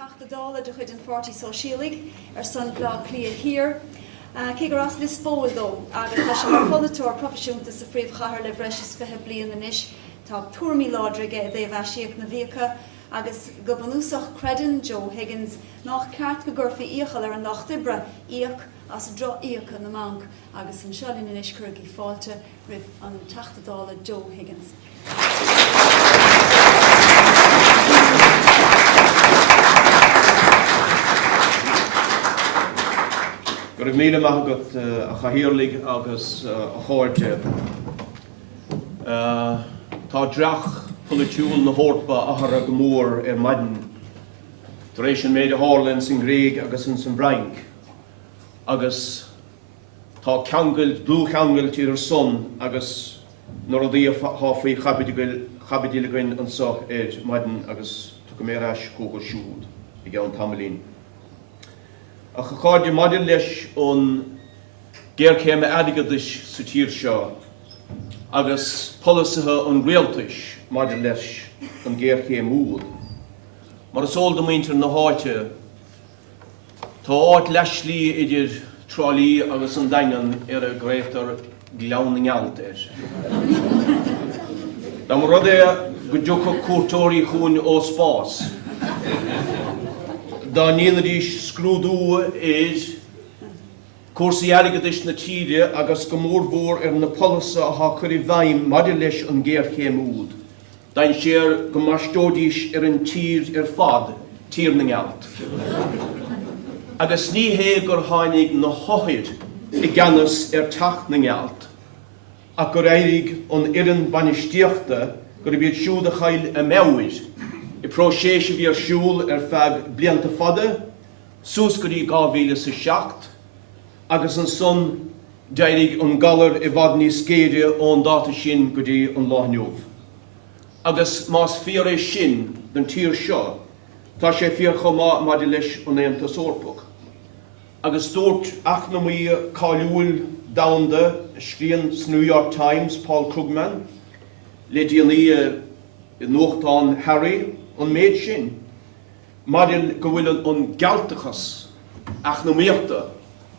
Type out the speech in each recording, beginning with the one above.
Tachta dála do chuid an 40 sóisialaigh san bhlá clia hir. Cé gur as lispóil dó agus tá sé mar folatóir profisiúnta sa phríomhchathair le breis is 20 bliain inis tá tuairmí ládraige a dhéobh eisiach na bhíocha agus go banúsach credan Joe Higgins nach ceart go gurfaí íochail ar an nacht ibre íoch as dro íocha na manc agus an seolín inis chuirgí fáilte rih an Tachta dála Joe Higgins. Gur míle magat a chahirirlig agus a cháirte. Tá drach politiúil na hórpa ahar go mór maidin. Taréis sin méid a hálinn sin Gréig agus sin Brainc. Agus tá ceangail, blú ceangail tíar son agus nar a dí háfaí chabidílegain an soch maidin agus tu go méras cógur siúd I gceann tamlín. A chaáide maidir leis ón géircéime aigeadis sa tír seo, agus polisithe an réaltais maidir leis an géircéim úl. Mar is óil do muintear na háite, tá áit leislí idir trálí agus an daingan ar a gréachtar gleanning alt Da mar rud go dúcha cuairteoirí chuin ó spás. Da níonadís scrúdú cuasaí aigeadis na tíre agus go mór mhór ar na polisa a chuir bhaim maidir leis an géirchéim úd. Dain séar go marstóidís ar an tír ar fad, tíirning alt. Agus ní hé gur tháinig na hóid I gceannas ar teachning alt. A gur éirigh an irin banistíochta gur bhíad siúd a chail a meabhaid. I próséise bhí ar siúl ar feadh blianta fada, sús go dtí 2007, agus an son d'éirigh an galar I bhfad níos céide ón dáta sin go dtí an láithneamh. Agus más fíor sin den tír seo, tá sé fíor chomá maidir leis an éanta sórpach. Agus dúirt achnamí cáiliúil damhanda scríonn sa New York Times Paul Krugman, le díanaí nuachtán Harry, an méid sin, maidir go bhfuil an gealtachas achnamíochta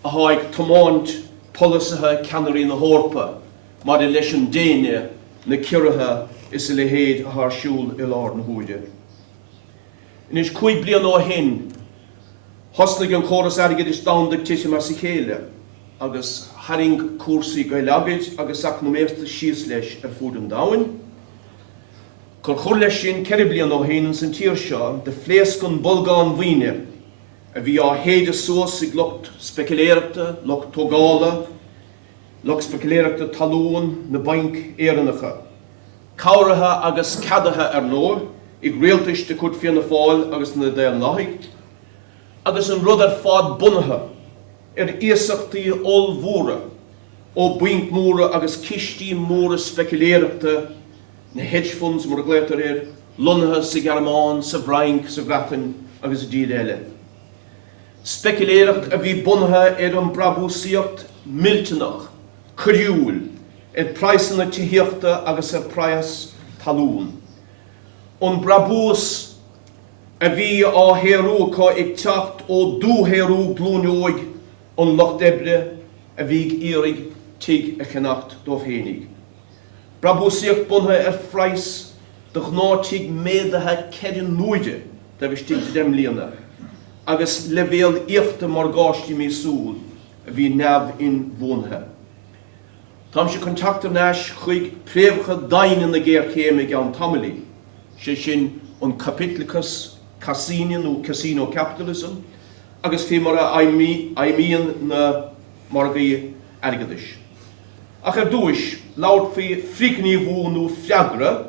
a tháinig tomáint polisithe ceannarí na hórpa, maidir leis an déine na ciirithe is le héad a thar-siúl I lár na húide. Inis 5 bliain ó hin, Thosnaigh an chóras aigeadis damhanda tiise mar sa chéile, agus haring cuasaí go leagaid agus achnamíochta síos leis ar fud an domhain. Cur chur leis sin 4 bliain ó hin san tír seo, de phléascán bolgáin mhaoine, a bhí á héide suas I lucht speculéireachta, lucht tógála, lucht speculéireachta talún na bainc éireannacha. Cabhraithe agus cadathe ar nóir, I réaltais de chuid fianna fáil agus na déal láthaigh, agus an rud ar fád bunathe, iasachtaí olmhóra, ó bainc móra agus cistí móra speculéireachta, na hedge funds mar glétar lonathe sa Gearmáin, sa Bhrainc, sa Bhreatain agus díad eile. Speculéireacht a bhí bunathe an brabúsaíocht milteanach, curiúil, prasanna tíochta agus praas talún. An brabús a bhí á héarú cá ag teacht ó dúhéarú glúneoig an Loch Debre a bhí iarraigh tuig a cheanacht dómh-héanaigh. Brabúsaíocht bunathe ar phrais do gnáitiigh méadathe ceann nuaide de bhí stílte dem líana, agus le bhéal íochta mar gáistí mé súl a bhí neamh in bhuanathe. Tám sé contactar neis chuig príomhacha daine na géirchéime gan tamalaí, sé sin an capitlicus casino capitalism, agus fé mar a aimíon na margaí aigeadis. Ach ar dúis, labhairt fí phrícníomhú nó freagra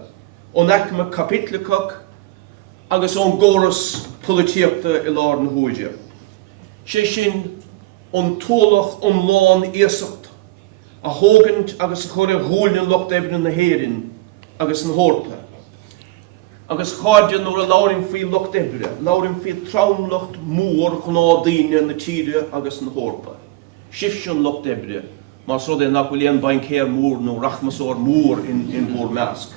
ón eicme capitlicach agus ón gcóras polítíochta I lár na húide. Sé sin an tólach an lán éasacht, a thógant agus a chuir ghúil na Loch Debre na héireann agus an hórpa. Agus cháide nuair a labhraíonn faoi Loch Debre, labhraíonn faoi tránlacht mór chun á daoine na tíre agus na hórpa. Sibh sin Loch Debre, mas rud nach bhfuil éon bainc céir mór nó rachmasóir mór in bhór measc.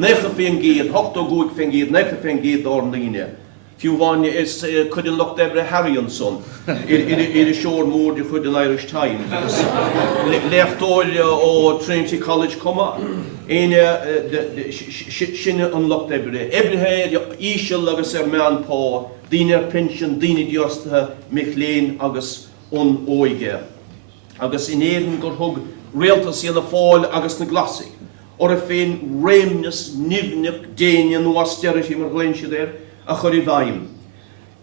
Necha féin géad, 8 gúig féin géad, necha féin géad ar daoine. Fiúháine is chuidir Loch Debre Harrionson iad seoir mór de chud an Irish Times. Leachtóil ó Trinity College Cuma. Sinne an Loch Debre. Ebrethe íseal agus meán pá, díine pension, díine diostathe Elaine agus an óige. Agus in éan gur thug réaltas íana Féile agus na glasig. Or a féin réimnes, nivnich, déine nó austerity mar gléinse déir, a chur I bhaim.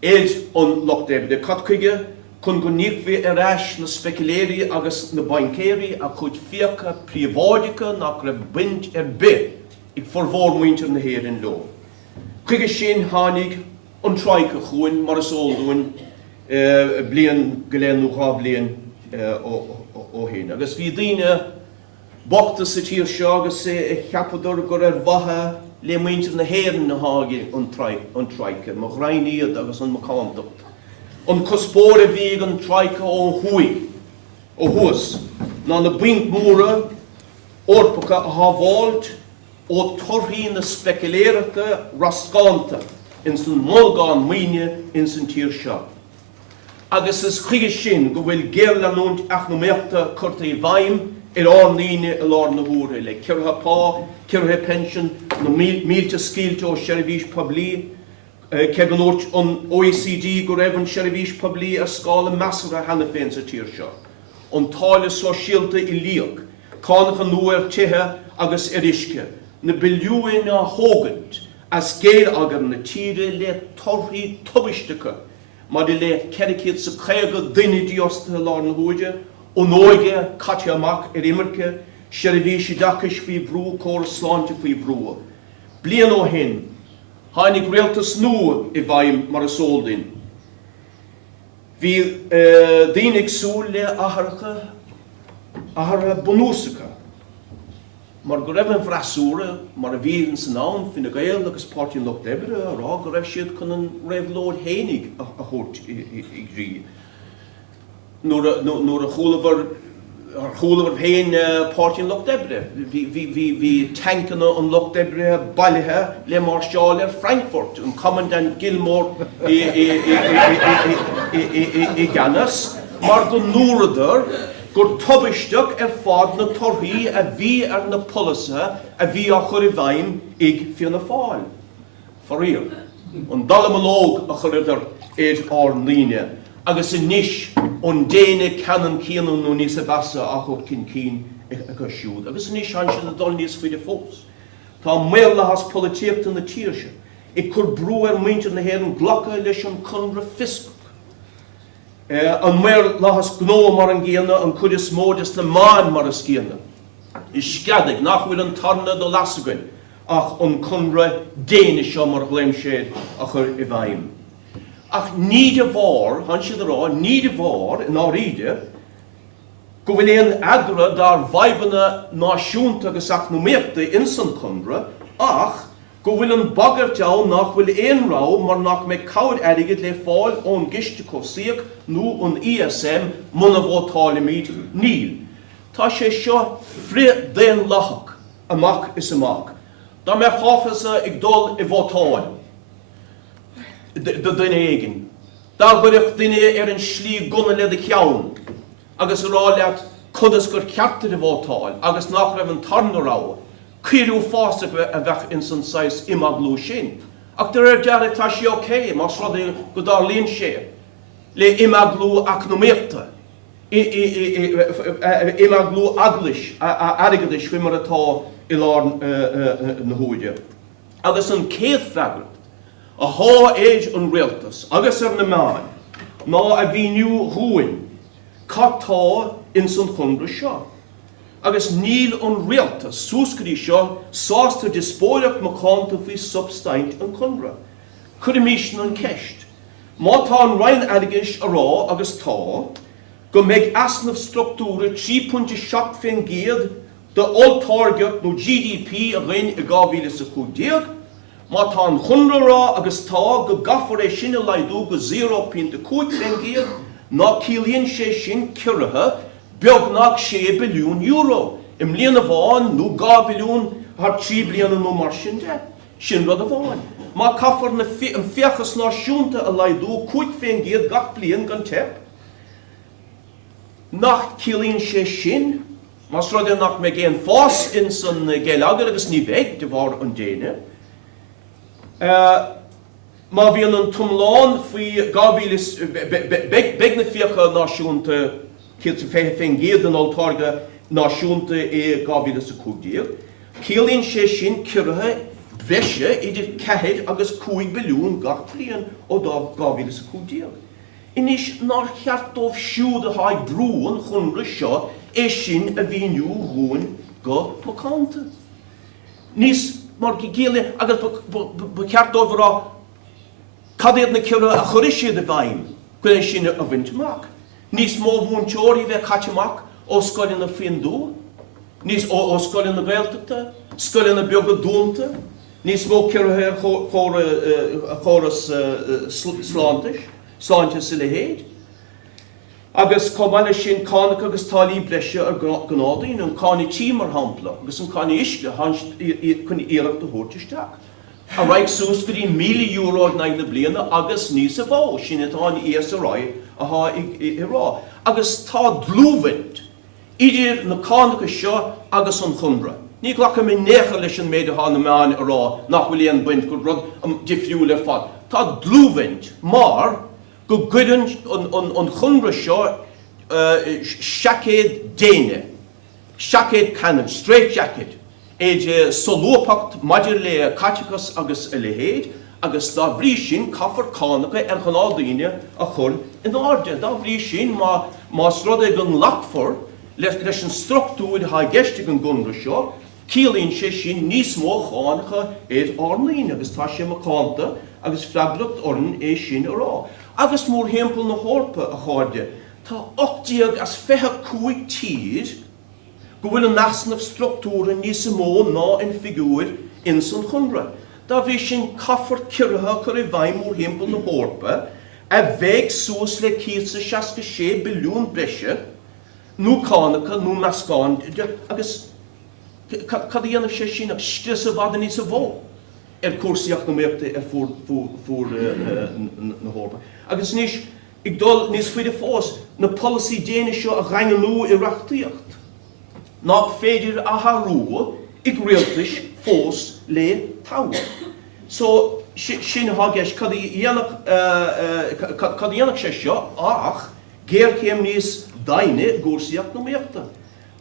Éid an Loch Debre cat chuige, chun go níomhbhí ais na speculéirí agus na bancéirí a chud fiacha príomháideacha nach raibh buint be ag formhór muintear na héireann leo. Chuige sin tháinig an tráice chuin mar is óldúin blian go léanú dhá blian ó héin. Agus bhí daoine bachta sa tír seo agus cheapador gur bhatha le muintear na héireann na háige an tráice, mo ghraíad agus an macántacht. An cospóra bhí an tráice ó thuig, ó thuas, ná na buint móra orpacha a thábháilt ó torthaí na speculéireachta rascánta in san mólgáin muoine in san tír seo. Agus is chuige sin go bhfuil géarlanúint eachnaíochta curta I bhaim áníine a lár na bhúra le ceirthe pá, ceirthe pension, na mílte scíilte ó seirbhís poblí, cegan óirt an OECD go raibh an seirbhís poblí a scála measara hena féin sa tír seo. An táile sosialta I líoch, cánacha nuair tithe agus irisce, na biliúin a hógant, as géir agan na tíre le torthaí tubistecha, mar le cericéad sa chéige duine diostathe lár na bhúide, an óige caite amach imirce, seirbhís dachas faoi brú, cóir sláinte faoi brú. Blian ó hin, hánig réaltas nua I bhaim mar a sóldin. Bhí daoine súil le athracha bonúsacha. Mar go raibh an bhreasúra, mar a bhíann san án fin na Gael agus Páirtín Loch Debre, rá go raibh siad chun an raibh lód hénig a thuirt I grí. Nuair a chúlamhar féin Páirtín Loch Debre. Bhí tancanna an Loch Debre bailithe le Marshall Frankfurt, an commandant Gilmore I Ganas, mar go nuaradar gur tubisteach fad na torthaí a bhí na polasa a bhí a chur I bhaim ag Fianna Fáil. Faríal. An dalamológ a churidar éid líne. Agus in níis an déine canan cíanú nó níos a bhesa a chud cin a siúd. Agus in níos an sin a dul níos faoide fós. Tá méla has políteachta na tíirse. I chur brú muintear na héireann ghlacha leis an chunra fiscach. An mér lahas gnó mar an géana an chud is módas na máin mar a scéana. Is scadig nach bhfuil an tarna do lasagain ach an chunra déine seo mar gléim séad a chur I bhaim. Ach níd a bhór, han siad rá, níd a bhór in áríide, go bhfuil éon agra dar bhaibana náisiúnta agus eacnamaíochta in san chunra, ach go bhfuil an bagart teann nach bhfuil éon rá mar nach mé cabhair airgid le fáil ón giste cósaíoch nó an ESM muna bhótála míad níl. Tá sé seo frí déan lethach amach is amach. Tá mé cháfasa ag dul I bhótáil. Duine éigin. Dá gcuireach duine an slí gona le ceann, agus rá leat chudas gur ceartar I bhótáil, agus nach raibh an tarna rá. Cuirú fása a bheith in san sais imaglú sin. Ach de dearad tá sé oké, mar srádaí go dá líon sé. Le imaglú eacnamaíochta. Imaglú aglis, airgeadis fí mar atá I lár na húide. Agus an céad freagart, a há éid an réaltas, agus na máin, ná a bhíniu thuin, catá in san chunra seo. Agus níl an réaltas, súscarí seo, sásta dispóireach macánta faoi substaint an chunra. Cuirimísin an ceist. Má tá an rainn airgeis a rá agus tá, go méid asnamh struchtúra 3.7 géad de oltáirgeach nó GDP a ghain I 2015, má tá an chunra rá agus tá go gafar é sinna laidú go 0.5 géad ná cílíonn sé sin cirithe beagnach €6 billiún. Im líana bháin nó 2 billiún har 3 bliana nó mar sin de. sin rud a bháin. Má caafar an fiachas náisiúnta a laidú chuig féin géad gach bliain gan tep. Nach cilíonn sé sin, mas rud é nach me géan fás in san géileagar agus ní bheith de bhar an déine. Má bhíonn an tumláin faoi gábhílis beag na fiacha náisiúnta cílte féin géad an altarga náisiúnta é gábhílis a cúgdíal. Cilíonn sé sin cirithe breise idir 4 agus 5 biliún gach bliain ó dá gábhílis a cúgdíal. Inis nar cheartómh siúd a haid brúin chunra seo é sin a bhíniú rúin go macánta. Nís mar géile agus ba ceartómh rá cadéad na cura a chuiriisiad a bhaim go sin a bhaintach. Nís mó bhún teorí bheith caiiteach ó scoilin na fiondú, nís ó scoilin na Bealtaine, scoilin na beaga dúnta, nís mó cirithe choras sláinte sa le héad. Agus comáile sin cánacha agus talí breise ar gnádaín an cána tí mar hampla, agus an cána isce chun iirecht a thuirteisteach. A raig sús go dtí €1,000,000 na bliana agus níos a bhá sin atá íos a rá a há i rá. Agus tá dlúhaint idir na cánacha seo agus an chunra. Ní ghlacha mé nécha leis an méid a há na meáin a rá nach bhfuil éon buint go rud difriú le fad. Tá dlúhaint mar go gcuireann an chunra seo seacéad déine, seacéad canan, straight jacket, éidir solópacht maidir le caiteachas agus a le héad, agus dá bhrí sin caafar cánacha ar chanádaíine a chun in áde. Dá bhrí sin má srod é an lachfar leis an struchtúid ha geiste an gunra seo, cílíonn sé sin níos mó chánacha éad ornaín agus tá sé macánta agus freaglacht orn é sin ará. Agus mór hempel na hórpa a cháde, tá 80 as 25 tíd go bhfuil an nasnamh struchtúra níos mó ná an figúir in san chunra. Dá bhí sin caafar cirithe chur i bhaim mór hempel na hórpa a bheith sús le 166 biliún breise, nó cánacha, nó meascáin, agus cad dhéanamh sé sin ag stris a bhada níos a bhó cuasaíocht na méachta ar fuair na hórpa. Agus níos ag dul níos faoide fós na policy déine seo a reinganú i reachtaíocht. Nach féidir a tharrúa ag rialtais fós le táhair. So sin hágeis cad dhéanamh sé seo ach géircéim níos daine cuasaíocht na méachta.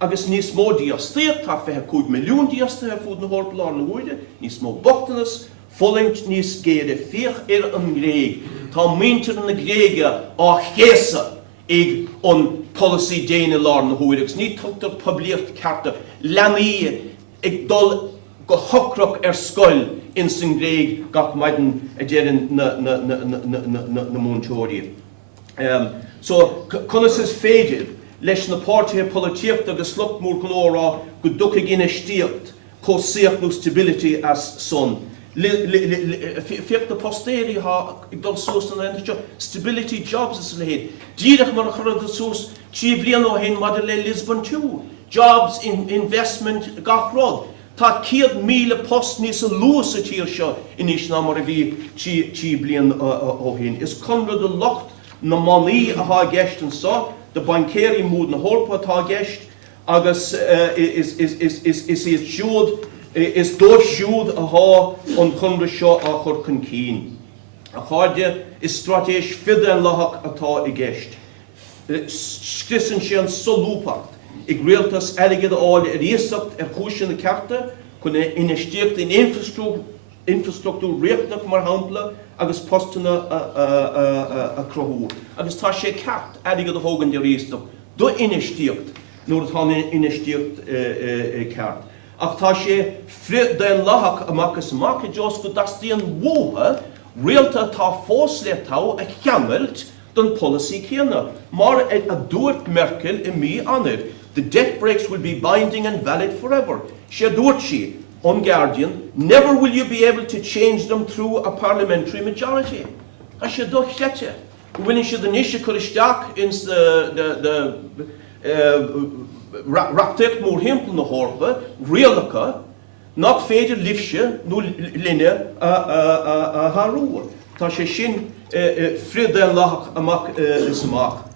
Agus níos mó díostaíocht tá 25 milliún díosta ar fud na hórpa lá na huide, níos mó bochtanas, folint níos géire fíoch ar an gréig. Tá muintir na gréige á chéasa ag an policy déine lá na huide, agus ní tuchttar poblíocht carta leanaí ag dul go hocrach ar scoil in san gréig gach maidin a déireann na múntóirí. So conas is féidir leis na pártaithe políochta agus slucht mór glórá go ducha gine stíocht cósaíocht nó stability as son. Fiach na postéirí ag dul sús na endaiste stability jobs is le héad. Díreach mar a churad a sús tí bliain ó hain maidir le Lisbon tú. Jobs in investment gach rud. Tá 100,000 post níos a luas a tíir seo inis ná mar a bhí tí bliain ó hain. Is conrad a locht na maní a há gceist an sá, de bancéirí múd na hórpa tá gceist, agus is siúd, is dó siúd a há an chunra seo a chur chun cín. A cháide is stratéis fide an lethach atá i gceist. Scrisan sé an solúpacht, ag rialtas airgid áil ar íosacht ar chúisin na cearta, chun inistíocht in infrastruktúr réachnach mar hampla agus postana a crothú. Agus tá sé ceart airgid a thógan de ríosteach do inistíocht nuair atá inistíocht ceart. Ach tá sé fri den lethach amachchas amach I jos go dastíon mhótha rialta tá fós le tá a cheamailt don policy céanna. Mar a dúirt Merkel I mí anir, the debt breaks will be binding and valid forever. Sé dúirt sí, on Guardian, never will you be able to change them through a parliamentary majority. A sé dúirt slete. Winning sé den isise chuiristeach ins the Raptecht mór hempel na hórpa, rialacha, Not féidir lifse nó linne a harú. Tá sé sin fridan lach amach is amach.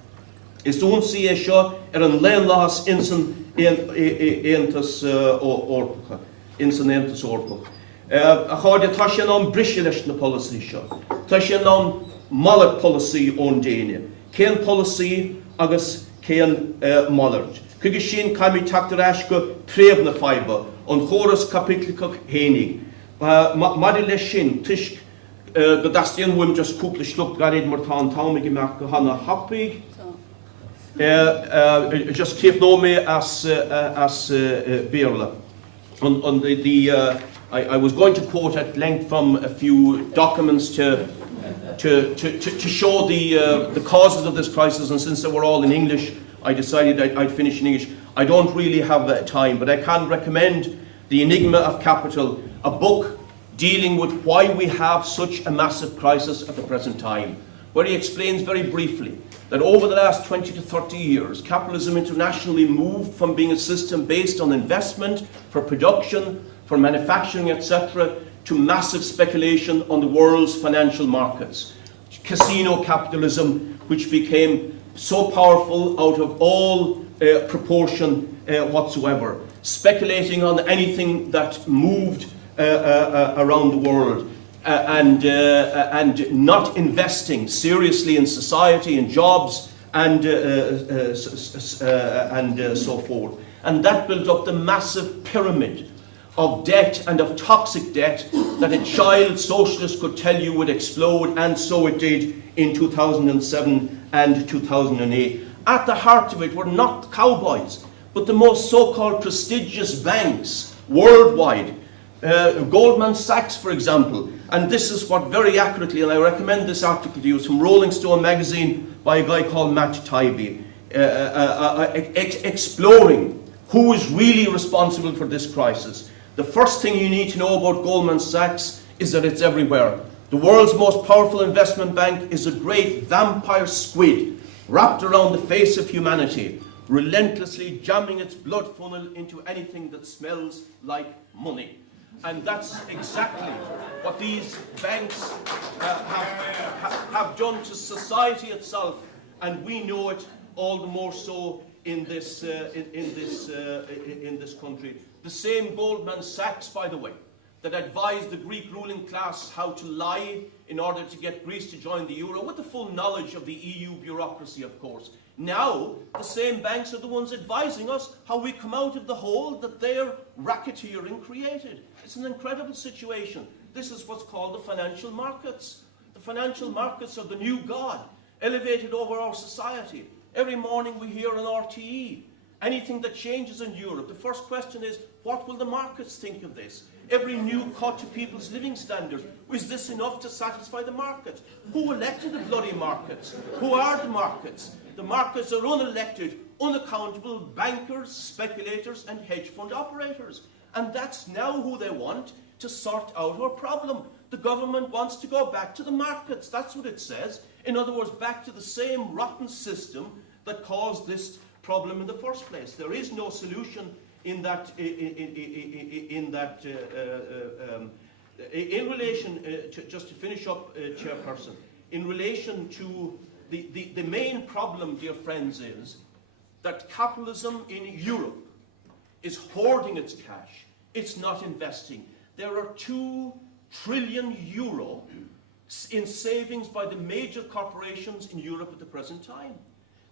Is dún sí seo an lein lachas insan éantas orpacha. Insan éantas orpacha. A cháide tá sé an brise leis na policy seo. Tá sé an mallet policy ón déine. Cén policy agus cén mallart. Cuige sin caimi tactar eis go tréamh na faiba an chóras capitlicach hénig. Madi leis sin tuisc go dastian bhuim just cúpla slup garid mar tá an táimig imeach go hana hapig. Just keep no me as Byrne. I was going to quote at length from a few documents to show the causes of this crisis, and since they were all in English, I decided I'd finish in English. I don't really have time, but I can recommend The Enigma of Capital, a book dealing with why we have such a massive crisis at the present time, where he explains very briefly that over the last 20 to 30 years, capitalism internationally moved from being a system based on investment for production, for manufacturing, etc., to massive speculation on the world's financial markets. Casino capitalism, which became so powerful out of all proportion whatsoever, speculating on anything that moved around the world. And not investing seriously in society, in jobs, and so forth. And that built up the massive pyramid of debt and of toxic debt that a child socialist could tell you would explode, and so it did in 2007 and 2008. At the heart of it were not cowboys, but the most so-called prestigious banks worldwide. Goldman Sachs, for example, and this is what very accurately, and I recommend this article to you, it's from Rolling Stone magazine by a guy called Matt Taibbi, exploring who is really responsible for this crisis. The first thing you need to know about Goldman Sachs is that it's everywhere. The world's most powerful investment bank is a great vampire squid wrapped around the face of humanity, relentlessly jamming its blood funnel into anything that smells like money. And that's exactly what these banks have done to society itself, and we know it all the more so in this country. The same Goldman Sachs, by the way, that advised the Greek ruling class how to lie in order to get Greece to join the euro, with the full knowledge of the EU bureaucracy, of course. Now, the same banks are the ones advising us how we come out of the hole that their racketeering created. It's an incredible situation. This is what's called the financial markets. The financial markets are the new God, elevated over our society. Every morning we hear on RTE, anything that changes in Europe, the first question is, what will the markets think of this? Every new cut to people's living standards, is this enough to satisfy the markets? Who elected the bloody markets? Who are the markets? The markets are unelected, unaccountable bankers, speculators, and hedge fund operators. And that's now who they want to sort out our problem. The government wants to go back to the markets. That's what it says. In other words, back to the same rotten system that caused this problem in the first place. There is no solution in that. In relation, just to finish up, Chairperson, in relation to the main problem, dear friends, is that capitalism in Europe is hoarding its cash. It's not investing. There are €2 trillion in savings by the major corporations in Europe at the present time.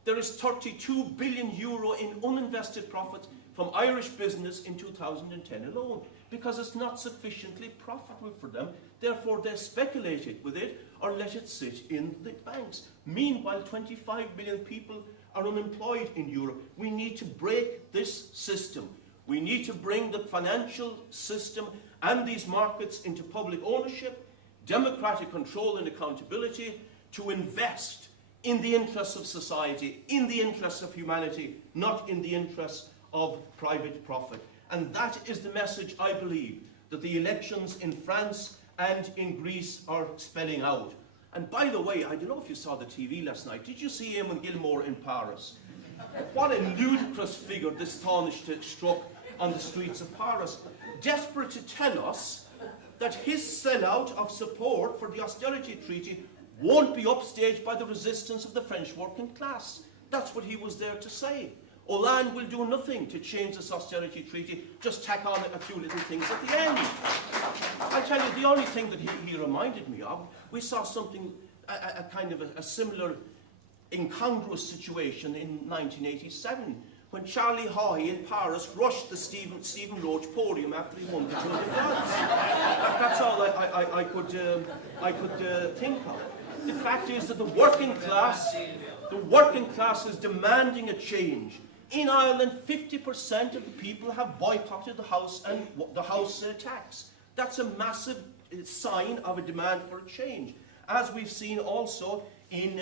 There is €32 billion in uninvested profits from Irish business in 2010 alone, because it's not sufficiently profitable for them. Therefore, they speculated with it or let it sit in the banks. Meanwhile, 25 million people are unemployed in Europe. We need to break this system. We need to bring the financial system and these markets into public ownership, democratic control and accountability, to invest in the interests of society, in the interests of humanity, not in the interests of private profit. And that is the message, I believe, that the elections in France and in Greece are spelling out. And by the way, I don't know if you saw the TV last night. Did you see Eamon Gilmore in Paris? What a ludicrous figure this Taoiseach struck on the streets of Paris. desperate to tell us that his sellout of support for the austerity treaty won't be upstaged by the resistance of the French working class. That's what he was there to say. Elaine will do nothing to change this austerity treaty, just tack on a few little things at the end. I tell you, the only thing that he reminded me of, we saw something, a kind of a similar incongruous situation in 1987, when Charlie Haughey in Paris rushed the Stephen Roach podium after he won the Tour de France. That's all I could think of. The fact is that the working class is demanding a change. In Ireland, 50% of the people have boycotted the house and the house tax. That's a massive sign of a demand for a change, as we've seen also in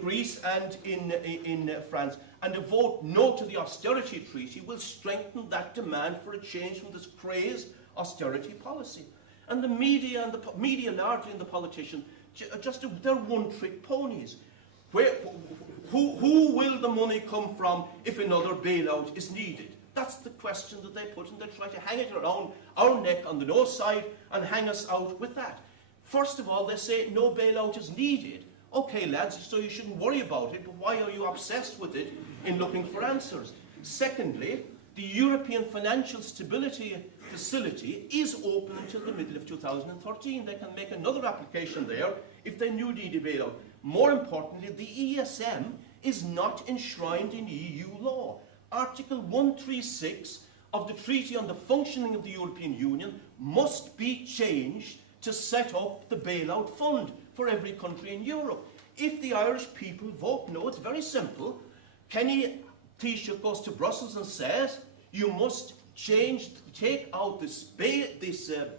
Greece and in France. And a vote no to the austerity treaty will strengthen that demand for a change from this crazed austerity policy. And the media largely and the politicians, they're one-trick ponies. Who will the money come from if another bailout is needed? That's the question that they put, and they try to hang it around our neck on the no side and hang us out with that. First of all, they say no bailout is needed. Okay, lads, so you shouldn't worry about it, but why are you obsessed with it in looking for answers? Secondly, the European Financial Stability Facility is open until the middle of 2013. They can make another application there if they need a bailout. More importantly, the ESM is not enshrined in EU law. Article 136 of the Treaty on the Functioning of the European Union must be changed to set up the bailout fund for every country in Europe. If the Irish people vote no, it's very simple. Kenny Taoiseach goes to Brussels and says, you must take out this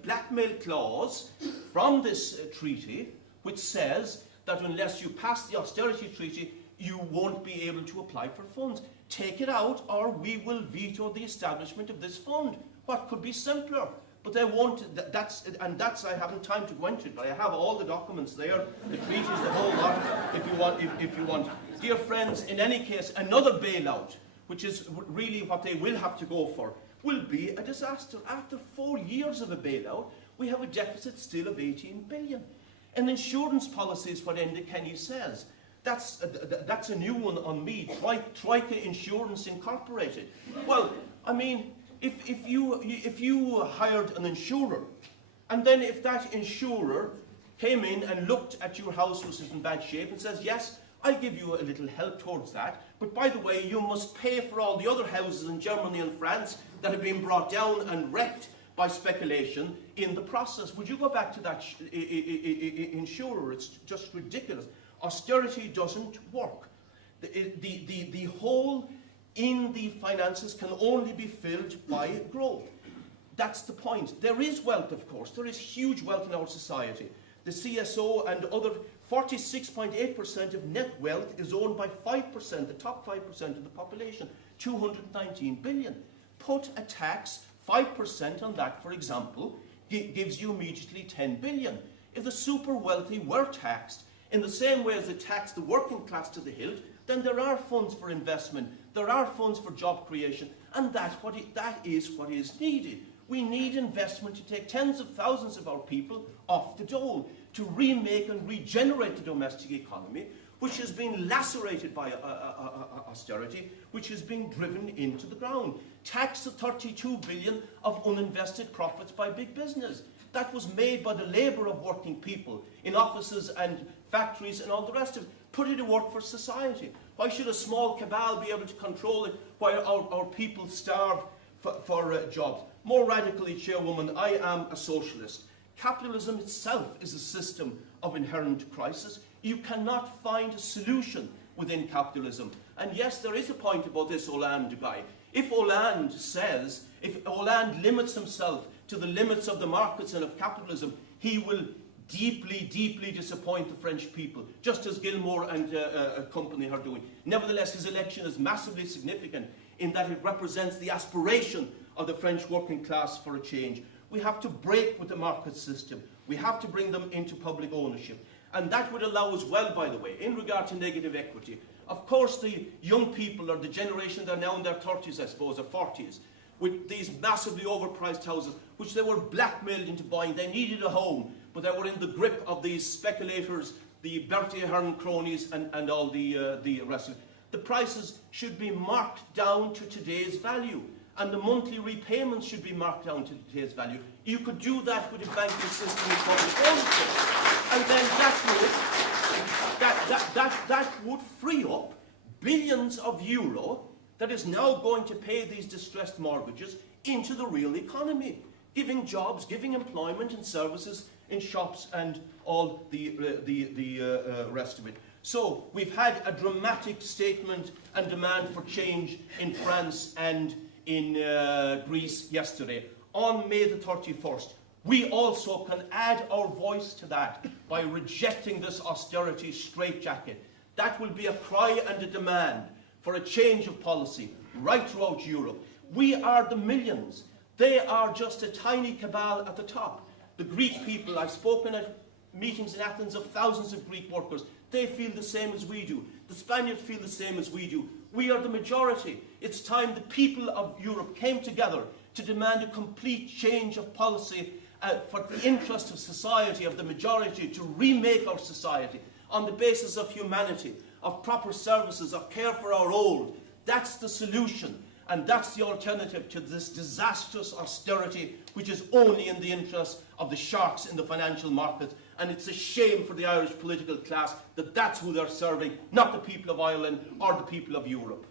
blackmail clause from this treaty, which says that unless you pass the austerity treaty, you won't be able to apply for funds. Take it out, or we will veto the establishment of this fund. What could be simpler? But they won't. I haven't time to go into it, but I have all the documents there, the treaties, the whole lot. If you want, dear friends. In any case, another bailout, which is really what they will have to go for, will be a disaster. After 4 years of a bailout, we have a deficit still of 18 billion. And insurance policy is what Enda Kenny says. That's a new one on me. Troika Insurance Incorporated. Well, I mean, if you hired an insurer, and then if that insurer came in and looked at your house, which is in bad shape, and says, yes, I'll give you a little help towards that, but by the way, you must pay for all the other houses in Germany and France that have been brought down and wrecked by speculation in the process. Would you go back to that insurer? It's just ridiculous. Austerity doesn't work. The hole in the finances can only be filled by growth. That's the point. There is wealth, of course. There is huge wealth in our society. The CSO and other 46.8% of net wealth is owned by 5%, the top 5% of the population, 219 billion. Put a tax, 5% on that, for example, gives you immediately 10 billion. If the super wealthy were taxed in the same way as they tax the working class to the hilt, then there are funds for investment, there are funds for job creation, and that is what is needed. We need investment to take tens of thousands of our people off the dole, to remake and regenerate the domestic economy, which has been lacerated by austerity, which has been driven into the ground. Tax the 32 billion of uninvested profits by big business. That was made by the labour of working people in offices and factories and all the rest of it. Put it to work for society. Why should a small cabal be able to control it while our people starve for jobs? More radically, Chairwoman, I am a socialist. Capitalism itself is a system of inherent crisis. You cannot find a solution within capitalism. And yes, there is a point about this Ionad guy. If Ionad limits himself to the limits of the markets and of capitalism, he will deeply, deeply disappoint the French people, just as Gilmore and company are doing. Nevertheless, his election is massively significant in that it represents the aspiration of the French working class for a change. We have to break with the market system. We have to bring them into public ownership. And that would allow as well, by the way, in regard to negative equity. Of course, the young people, or the generation that are now in their 30s, I suppose, or 40s, with these massively overpriced houses, which they were blackmailed into buying. They needed a home, but they were in the grip of these speculators, the Bealtaine cronies, and all the rest of it. The prices should be marked down to today's value, and the monthly repayments should be marked down to today's value. You could do that with a banking system with public ownership, and then that would free up billions of euro that is now going to pay these distressed mortgages into the real economy, giving jobs, giving employment and services in shops and all the rest of it. So we've had a dramatic statement and demand for change in France and in Greece yesterday. On May the 31st, we also can add our voice to that by rejecting this austerity straitjacket. That will be a cry and a demand for a change of policy right throughout Europe. We are the millions. They are just a tiny cabal at the top. The Greek people, I've spoken at meetings in Athens of thousands of Greek workers. They feel the same as we do. The Spaniards feel the same as we do. We are the majority. It's time the people of Europe came together to demand a complete change of policy for the interest of society, of the majority, to remake our society on the basis of humanity, of proper services, of care for our old. That's the solution. And that's the alternative to this disastrous austerity, which is only in the interest of the sharks in the financial market. And it's a shame for the Irish political class that that's who they're serving, not the people of Ireland or the people of Europe.